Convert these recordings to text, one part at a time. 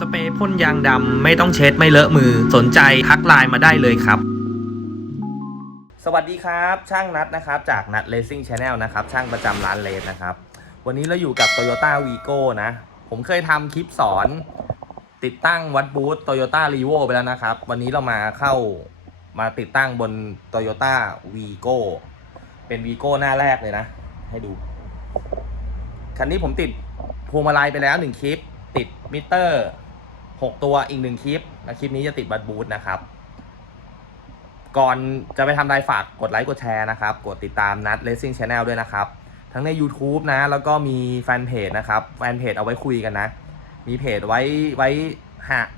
สเปรย์พ่นยางดำไม่ต้องเช็ดไม่เลอะมือสนใจทักไลน์มาได้เลยครับสวัสดีครับช่างนัดนะครับจากนัดเลสซิ่งชาแนลนะครับช่างประจำร้านเลสนะครับวันนี้เราอยู่กับ Toyota Vigo นะผมเคยทำคลิปสอนติดตั้งวัดบูท Toyota Revo ไปแล้วนะครับวันนี้เรามาติดตั้งบน Toyota Vigo เป็น Vigo หน้าแรกเลยนะให้ดูคันนี้ผมติดพวงมาลัยไปแล้ว1คลิปติดมิเตอร์6ตัวอีก1คลิปและคลิปนี้จะติดวัดบูทนะครับก่อนจะไปทำอะไรฝากกดไลค์กดแชร์นะครับกดติดตามนัด Racing Channel ด้วยนะครับทั้งใน YouTube นะแล้วก็มีแฟนเพจนะครับแฟนเพจเอาไว้คุยกันนะมีเพจไว้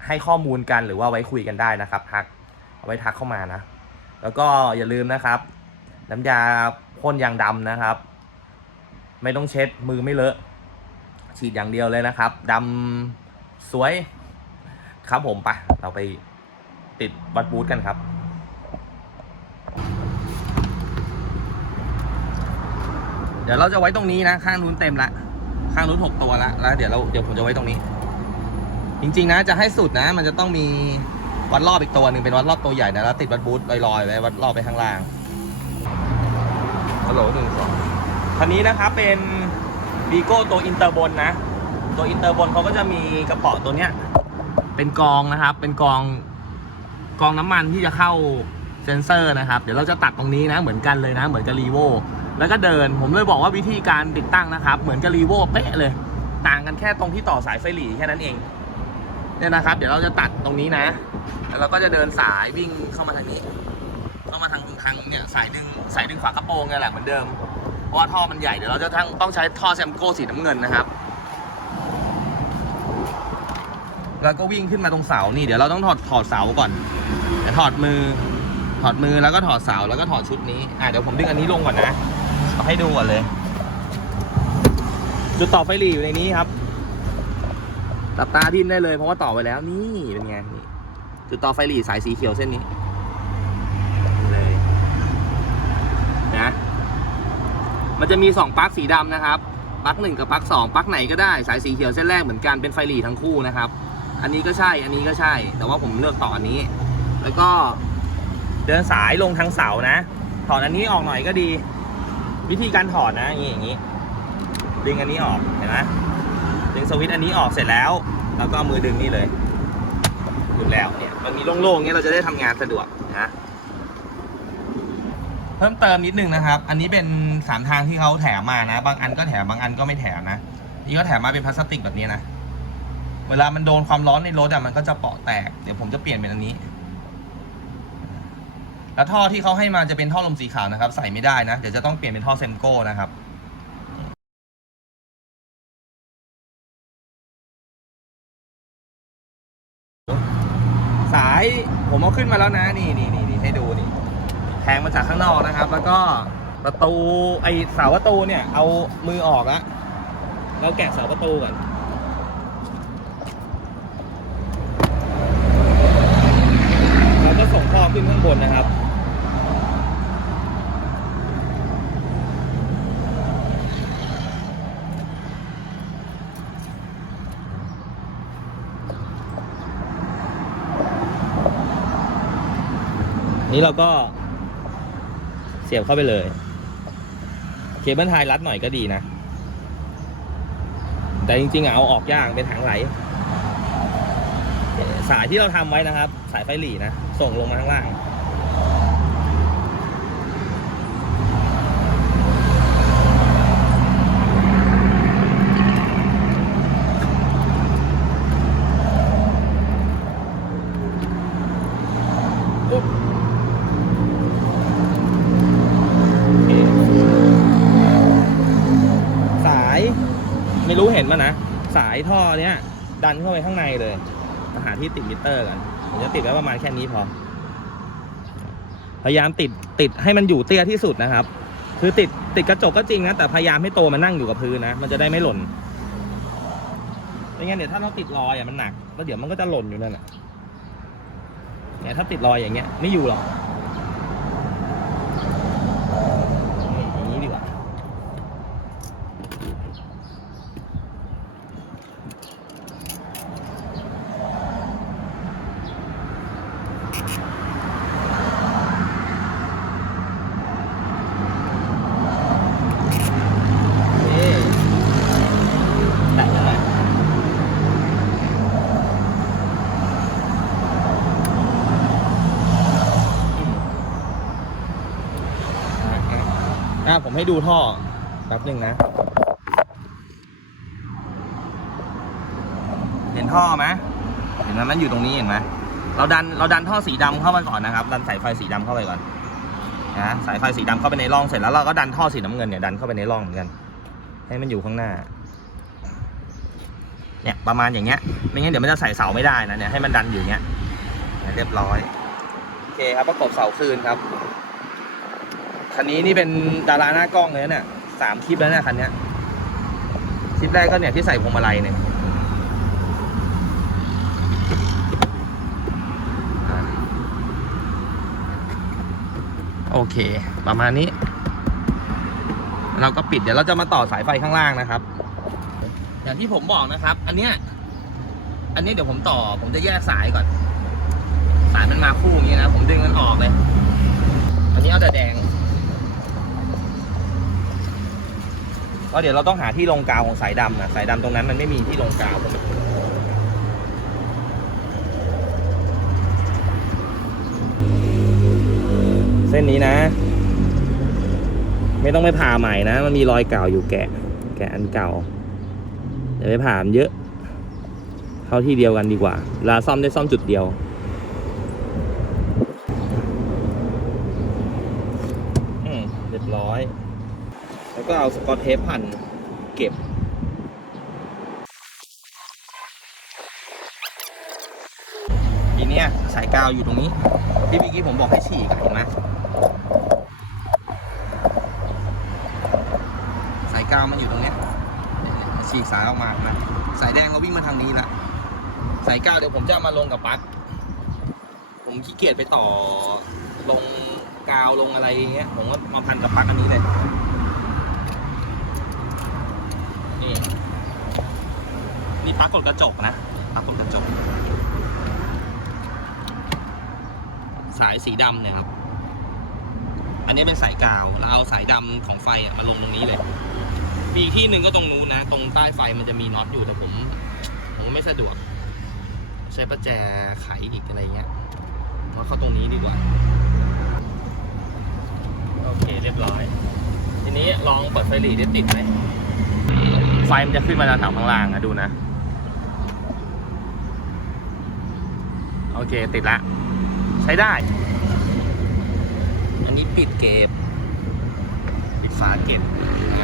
ให้ข้อมูลกันหรือว่าไว้คุยกันได้นะครับเอาไว้ทักเข้ามานะแล้วก็อย่าลืมนะครับน้ำยาพ่นยางดำนะครับไม่ต้องเช็ดมือไม่เลอะฉีดอย่างเดียวเลยนะครับดำสวยครับผมไปเราไปติดวัดบูทกันครับเดี๋ยวเราจะไว้ตรงนี้นะข้างนู้นเต็มละข้างนู้น6ตัวละแล้วเดี๋ยวผมจะไว้ตรงนี้จริงๆนะจะให้สุดนะมันจะต้องมีวัดรอบอีกตัวหนึ่งเป็นวัดรอบตัวใหญ่นะแล้วติดวัดบูทลอยๆไว้วัดรอบไปข้างล่างฮัลโหล1 2คันนี้นะครับเป็นวีโก้ตัวอินเตอร์บนนะตัวอินเตอร์บนเขาก็จะมีกระเป๋าตัวเนี้ยเป็นกองนะครับเป็นกองน้ำมันที่จะเข้าเซ็นเซอร์นะครับเดี๋ยวเราจะตัดตรงนี้นะเหมือนกันเลยนะเหมือนกับรีโวแล้วก็เดินผมเลยบอกว่าวิธีการติดตั้งนะครับเหมือนกับรีโวเป๊ะเลยต่างกันแค่ตรงที่ต่อสายไฟหลีแค่นั้นเองเนี่ยนะครับเดี๋ยวเราจะตัดตรงนี้นะแล้วเราก็จะเดินสายวิ่งเข้ามาทางนี้เข้ามาทางเนี่ยสายดึงฝากระโปรงเนี่ยแหละเหมือนเดิมเพราะว่าท่อมันใหญ่เดี๋ยวเราจะต้องใช้ท่อแซมโก้สีน้ำเงินนะครับแล้วก็วิ่งขึ้นมาตรงเสานี่เดี๋ยวเราต้องถอดเสาก่อนเดี๋ยวถอดมือแล้วก็ถอดเสาแล้วก็ถอดชุดนี้เดี๋ยวผมดึงอันนี้ลงก่อนนะเอาให้ดูก่อนเลยจุดต่อไฟหลีอยู่ในนี้ครับตับตาทิ่มได้เลยเพราะว่าต่อไปแล้วนี่เป็นไงนี่จุดต่อไฟหลีสายสีเขียวเส้นนี้เลยนะมันจะมี2ปลั๊กสีดำนะครับปลั๊ก1กับปลั๊ก2ปลั๊กไหนก็ได้สายสีเขียวเส้นแรกเหมือนกันเป็นไฟหลีทั้งคู่นะครับอันนี้ก็ใช่อันนี้ก็ใช่แต่ว่าผมเลือกต่ออันนี้แล้วก็เดินสายลงทางเสานะถอดอันนี้ออกหน่อยก็ดีวิธีการถอดนะอย่างนี้ดึงอันนี้ออกเห็นไหมดึงสวิตช์อันนี้ออกเสร็จแล้วแล้วก็มือดึงนี่เลยหยุดแล้วเนี่ยมันมีโล่งๆเงี้ยเราจะได้ทำงานสะดวกนะเพิ่มเติมนิดนึงนะครับอันนี้เป็น3ทางที่เขาแถมมานะบางอันก็แถมบางอันก็ไม่แถมนะนี่ก็แถมมาเป็นพลาสติกแบบนี้นะเวลามันโดนความร้อนในรถมันก็จะเปาะแตกเดี๋ยวผมจะเปลี่ยนเป็นอันนี้แล้วท่อที่เขาให้มาจะเป็นท่อลมสีขาวนะครับใส่ไม่ได้นะเดี๋ยวจะต้องเปลี่ยนเป็นท่อเซมโก้นะครับสายผมเอาขึ้นมาแล้วนะนี่ให้ดูนี่แทงมาจากข้างนอกนะครับแล้วก็ประตูเสาประตูเนี่ยเอามือออกแล้วเราแกะเสาประตูก่อนเราก็ส่งท่อขึ้นข้างบนนะครับนี้เราก็เสียบเข้าไปเลยเคเบิลไทยรัดหน่อยก็ดีนะแต่จริงๆเอาออกยากเป็นถังไหลสายที่เราทำไว้นะครับสายไฟหลีนะส่งลงมาข้างล่างไม่รู้เห็นมั้ยนะสายท่อเนี้ยดันเข้าไปข้างในเลยมาหาที่ติดมิเตอร์กันผมจะติดไว้ประมาณแค่นี้พอพยายามติดให้มันอยู่เตี้ยที่สุดนะครับคือติดกระจกก็จริงนะแต่พยายามให้โตมานั่งอยู่กับพื้นนะมันจะได้ไม่หล่นไม่งั้นเดี๋ยวถ้าเราติดรอยมันหนักแล้วเดี๋ยวมันก็จะหล่นอยู่นั่นแหละเนี่ยถ้าติดรอยอย่างเงี้ยไม่อยู่หรอกอย่างนี้ดีกว่า ผมให้ดูท่อแป๊บหนึ่งนะเห็นท่อไหมเห็นไหมมันอยู่ตรงนี้เห็นไหมเราดันท่อสีดำเข้ามาก่อนนะครับดันสายไฟสีดำเข้าไปก่อนนะสายไฟสีดำเข้าไปในร่องเสร็จแล้วเราก็ดันท่อสีน้ำเงินเนี่ยดันเข้าไปในร่องเหมือนกันให้มันอยู่ข้างหน้าเนี่ยประมาณอย่างเงี้ยไม่งั้นเดี๋ยวมันจะใส่เสาไม่ได้นะเนี่ยให้มันดันอยู่เงี้ยเรียบร้อยโอเคครับประกบเสาคืนครับคันนี้นี่เป็นดาราหน้ากล้องเลยเนี่ย3 คลิปแล้วเนี่ยคันนี้คลิปแรกก็เนี่ยที่ใส่พวงมาลัยเนี่ยโอเคประมาณนี้เราก็ปิดเดี๋ยวเราจะมาต่อสายไฟข้างล่างนะครับอย่างที่ผมบอกนะครับอันนี้เดี๋ยวผมจะแยกสายก่อนสายมันมาคู่อย่างนี้นะผมดึงมันออกเลยอันนี้เอาแต่แดงก็เดี๋ยวเราต้องหาที่ลงกาวของสายดำนะสายดำตรงนั้นมันไม่มีที่ลงกาวเส้นนี้นะไม่ต้องไปผ่าใหม่นะมันมีรอยเก่าอยู่แกะอันเก่าอย่าไปผ่าเยอะเข้าที่เดียวกันดีกว่าเวลาซ่อมได้ซ่อมจุดเดียวเรียบร้อยแล้วก็เอาสกอตเทปพันเก็บทีนี้สายกาวอยู่ตรงนี้ที่เมื่อกี้ผมบอกให้ฉีกเห็นไหมสายกาวมันอยู่ตรงนี้ฉีกสายออกมานะสายแดงเราวิ่งมาทางนี้ละสายกาวเดี๋ยวผมจะมาลงกับปลั๊กผมขี้เกียจไปต่อลงกาวลงอะไรอย่างเงี้ยผมก็มาพันกับปลั๊กอันนี้เลยนี่ปลั๊กกดกระจกนะปลั๊กกดกระจกสายสีดำเนี่ยครับอันนี้เป็นสายกาวเราเอาสายดำของไฟมาลงตรงนี้เลยมีที่หนึ่งก็ตรงนู้นนะตรงใต้ไฟมันจะมีน็อตอยู่แต่ผมไม่สะดวกใช้ประแจไขอีกอะไรเงี้ยมาเข้าตรงนี้ดีกว่าโอเคเรียบร้อยทีนี้ลองเปิดไฟหลีได้ติดไหมไฟมันจะขึ้นมาแถวข้างล่างนะดูนะโอเคติดละใช้ได้อันนี้ปิดเก็บปิดฝาเก็บ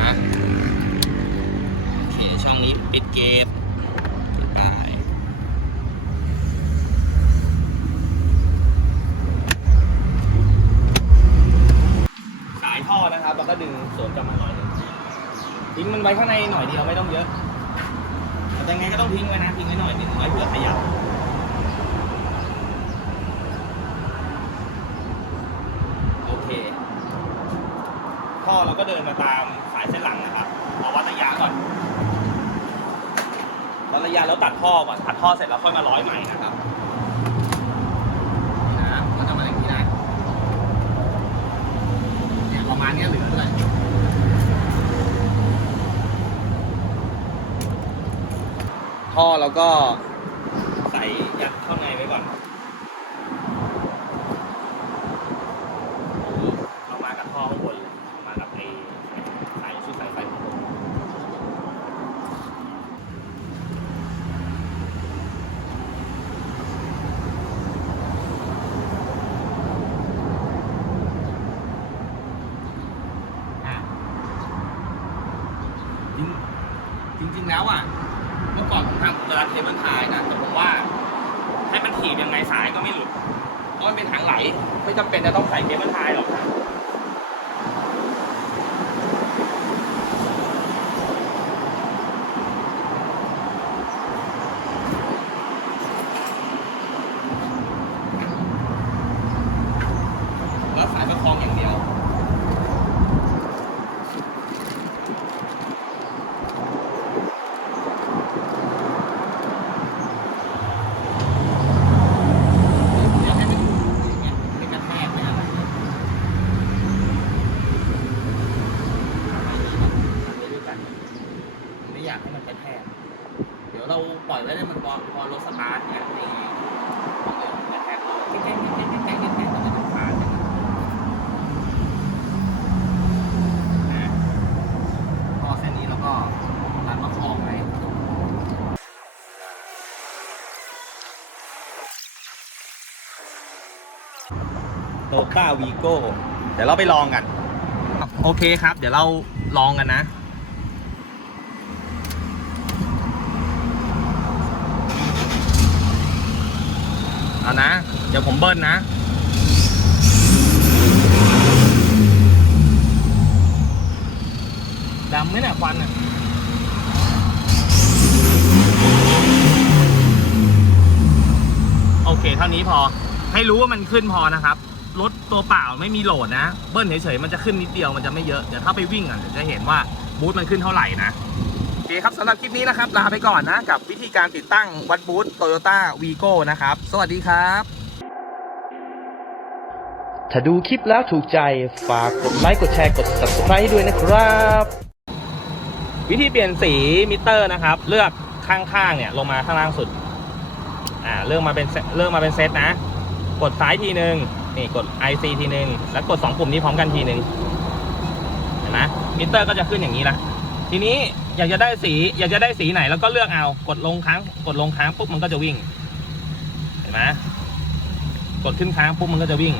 นะโอเคช่องนี้ปิดเก็บได้สายท่อนะครับแล้วก็ดึงสวมกลับมาหน่อยนึงทิ้งมันไว้ข้างในหน่อยเดียวไม่ต้องเยอะแต่ยังไงก็ต้องทิ้งไว้นะทิ้งไว้หน่อยนึงไว้เผื่อขยับโอเคท่อเราก็เดินมาตามสายเส้นหลังนะครับเอาวัดระยะก่อนวัดระยะแล้วตัดท่อก่อนตัดท่อเสร็จแล้วค่อยมาร้อยใหม่นะครับนะก็ทำมาอย่างนี้นะเนี่ยประมาณนี้เหลือเลยท่อเราก็ใส่ยัดเข้าในไว้ก่อนเรามากับท่อข้างบนมากับไอ้สายชุดสายไฟข้างบนจริงแล้วอ่ะเมื่อก่อนผมทำจะรัดเคเบิลไทยนะแต่ผมว่าให้มันถีบยังไงสายก็ไม่หลุดเพราะมันเป็นทางไหลไม่จำเป็นจะต้องใส่เคเบิลไทยหรอกนะแล้วสายประคองอย่างเดียวไม่อยากให้มันกระแทกเดี๋ยวเราปล่อยไว้ได้มันพอรถสตาร์ทเนี่ยนี่กระแทกแก๊กมันจะเป็นขาด Toyota Vigo เดี๋ยวเราไปลองกันโอเคครับเดี๋ยวเราลองกันนะเอานะเดี๋ยวผมเบิ้ลนะดำไหมเนี่ยควันอ่ะโอเคเท่านี้พอให้รู้ว่ามันขึ้นพอนะครับรถตัวเปล่าไม่มีโหลดนะเบิ้ลเฉยๆมันจะขึ้นนิดเดียวมันจะไม่เยอะเดี๋ยวถ้าไปวิ่งอ่ะเดี๋ยวจะเห็นว่าบูทมันขึ้นเท่าไหร่นะโอเคครับสำหรับคลิปนี้นะครับลาไปก่อนนะกับวิธีการติดตั้งวัดบูท Toyota Vigo นะครับสวัสดีครับถ้าดูคลิปแล้วถูกใจฝากกดไลค์กดแชร์กด Subscribe ด้วยนะครับวิธีเปลี่ยนสีมิเตอร์นะครับเลือกข้างๆเนี่ยลงมาข้างล่างสุดเลือกมาเป็นเซตนะกดซ้ายทีนึงนี่กด IC ทีนึงแล้วกด2ปุ่มนี้พร้อมกันทีนึงเห็นไหมมิเตอร์ก็จะขึ้นอย่างนี้ละทีนี้อยากจะได้สีไหนแล้วก็เลือกเอากดลงค้างปุ๊บมันก็จะวิ่งเห็นไหมกดขึ้นค้างปุ๊บมันก็จะวิ่ง